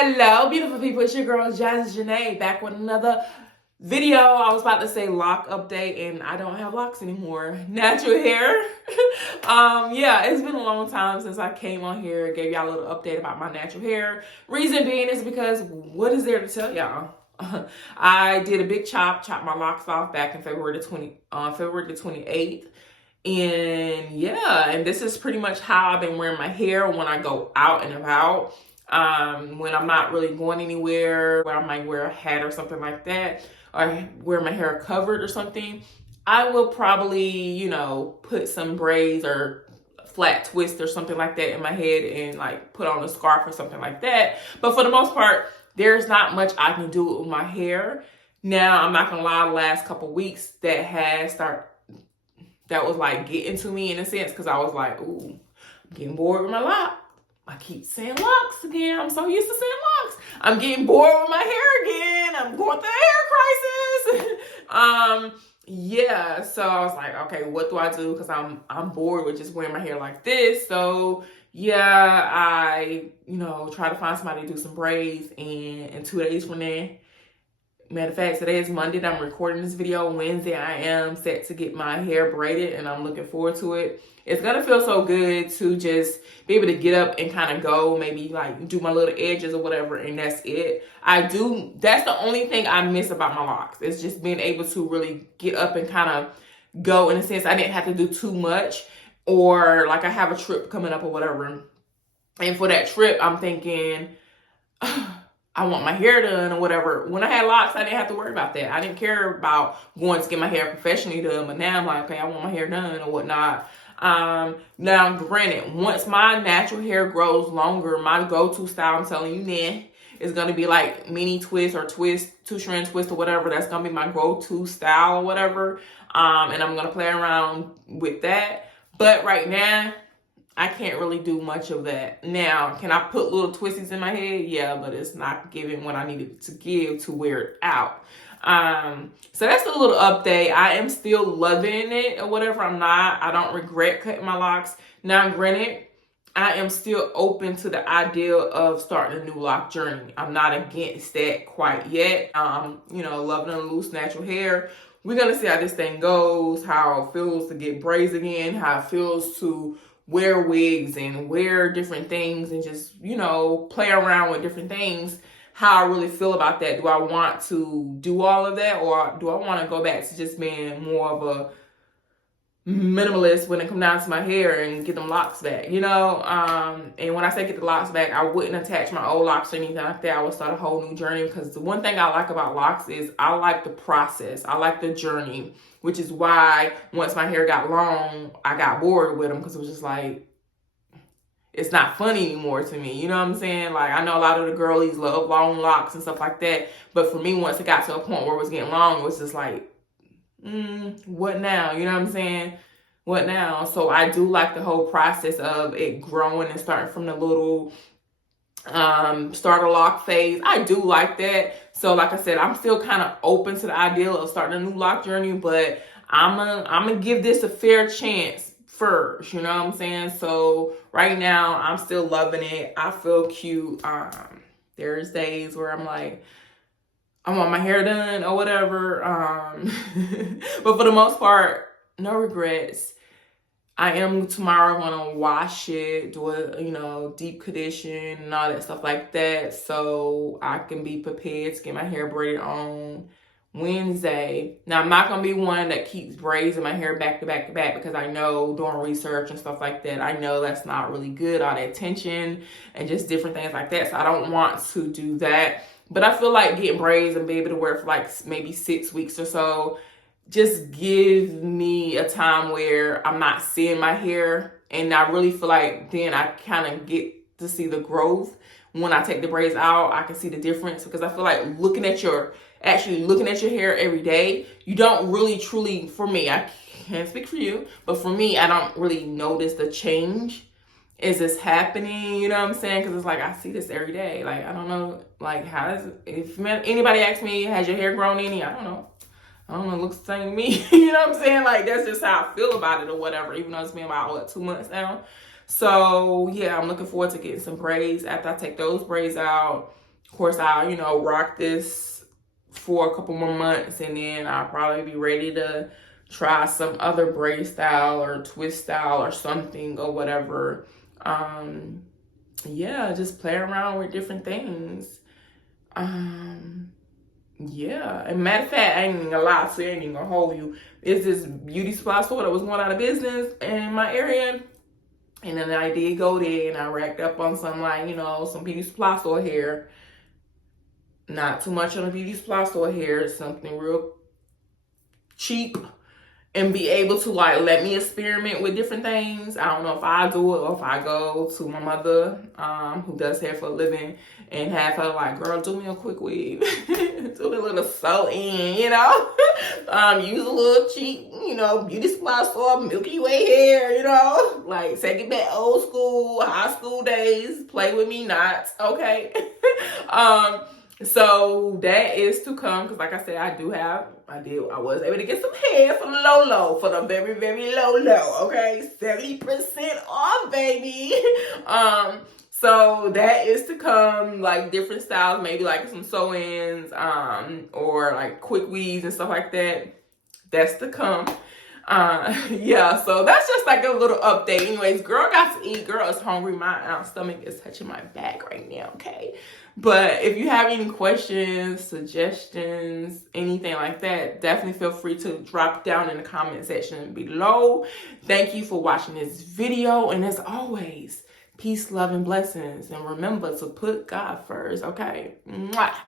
Hello, beautiful people. It's your girl, Janae, back with another video. I was about to say lock update, and I don't have locks anymore. Natural hair. Yeah, it's been a long time since I came on here, gave y'all a little update about my natural hair. Reason being is because what is there to tell y'all? I did a big chopped my locks off back in February the 28th. And yeah, and this is pretty much how I've been wearing my hair when I go out and about. When I'm not really going anywhere, where I might wear a hat or something like that, or wear my hair covered or something, I will probably, put some braids or flat twist or something like that in my head and like put on a scarf or something like that. But for the most part, there's not much I can do with my hair. Now, I'm not gonna lie, the last couple weeks that was like getting to me in a sense, because I was like, ooh, I'm getting bored with my lock. I keep saying locks again. I'm so used to saying locks. I'm getting bored with my hair again. I'm going through a hair crisis. Yeah, so I was like, okay, what do I do? Because I'm bored with just wearing my hair like this. So yeah, I, try to find somebody to do some braids, and in 2 days from there, matter of fact, today is Monday that I'm recording this video. Wednesday, I am set to get my hair braided, and I'm looking forward to it. It's going to feel so good to just be able to get up and kind of go, maybe like do my little edges or whatever, and that's it. That's the only thing I miss about my locks. It's just being able to really get up and kind of go, in a sense. I didn't have to do too much, or like I have a trip coming up or whatever. And for that trip, I'm thinking, I want my hair done or whatever. When I had locks, I didn't have to worry about that. I didn't care about going to get my hair professionally done. But now I'm like, okay, I want my hair done or whatnot. Now, granted, once my natural hair grows longer, my go-to style, I'm telling you now, is going to be like mini twist or twist, two-strand twist or whatever. That's going to be my go-to style or whatever. And I'm going to play around with that. But right now, I can't really do much of that. Now, can I put little twisties in my head? Yeah, but it's not giving what I needed to give to wear it out. So that's a little update. I am still loving it or whatever. I don't regret cutting my locks. Now, granted, I am still open to the idea of starting a new lock journey. I'm not against that quite yet. Loving a loose natural hair. We're going to see how this thing goes, how it feels to get braids again, how it feels to wear wigs and wear different things and just, play around with different things, how I really feel about that. Do I want to do all of that, or do I want to go back to just being more of a minimalist when it comes down to my hair and get them locks back, And when I say get the locks back, I wouldn't attach my old locks or anything like that. I would start a whole new journey, because the one thing I like about locks is I like the process. I like the journey, which is why once my hair got long, I got bored with them, because it was just like, it's not fun anymore to me. You know what I'm saying? Like, I know a lot of the girlies love long locks and stuff like that. But for me, once it got to a point where it was getting long, it was just like, what now? You know what I'm saying? What now? So I do like the whole process of it growing and starting from the little starter lock phase. I do like that. So like I said, I'm still kind of open to the idea of starting a new lock journey, but I'm gonna give this a fair chance first. You know what I'm saying? So right now, I'm still loving it. I feel cute. There's days where I'm like, I want my hair done or whatever. But for the most part, no regrets. I am tomorrow going to wash it, do a, deep condition and all that stuff like that, so I can be prepared to get my hair braided on Wednesday. Now, I'm not going to be one that keeps braids in my hair back to back to back, because I know doing research and stuff like that, I know that's not really good, all that tension and just different things like that, so I don't want to do that. But I feel like getting braids and be able to wear it for like maybe 6 weeks or so just give me a time where I'm not seeing my hair. And I really feel like then I kind of get to see the growth. When I take the braids out, I can see the difference, because I feel like looking at your hair every day, you don't really truly, for me, I can't speak for you, but for me, I don't really notice the change. Is this happening? You know what I'm saying? Because it's like, I see this every day. Like, I don't know, like, if anybody asks me, has your hair grown any? I don't know. It looks the same to me. You know what I'm saying? Like, that's just how I feel about it or whatever, even though it's been about, 2 months now. So, yeah, I'm looking forward to getting some braids after I take those braids out. Of course, I'll, you know, rock this for a couple more months, and then I'll probably be ready to try some other braid style or twist style or something or whatever. Yeah, just play around with different things. Yeah, and matter of fact, I ain't even gonna lie, so I ain't even gonna hold you. It's this beauty supply store that was going out of business in my area. And then I did go there and I racked up on some, like, you know, some beauty supply store hair. Not too much on the beauty supply store hair, something real cheap, and be able to, like, let me experiment with different things. I don't know if I do it or if I go to my mother, who does hair for a living, and have her like, girl, do me a quick weave. Do me a little sew in, you know. Use a little cheap, you know, beauty supply store, Milky Way hair, you know. Like, take it back old school, high school days, play with me knots, okay? So that is to come, because like I said, I was able to get some hair for the low, for the very, very low, okay? 70% off, baby. So that is to come, like different styles, maybe like some sew-ins, or like quick weaves and stuff like that. That's to come. Yeah, so that's just like a little update. Anyways, girl got to eat. Girl is hungry. My stomach is touching my back right now, okay? But if you have any questions, suggestions, anything like that, definitely feel free to drop down in the comment section below. Thank you for watching this video. And as always, peace, love, and blessings. And remember to put God first, okay? Mwah.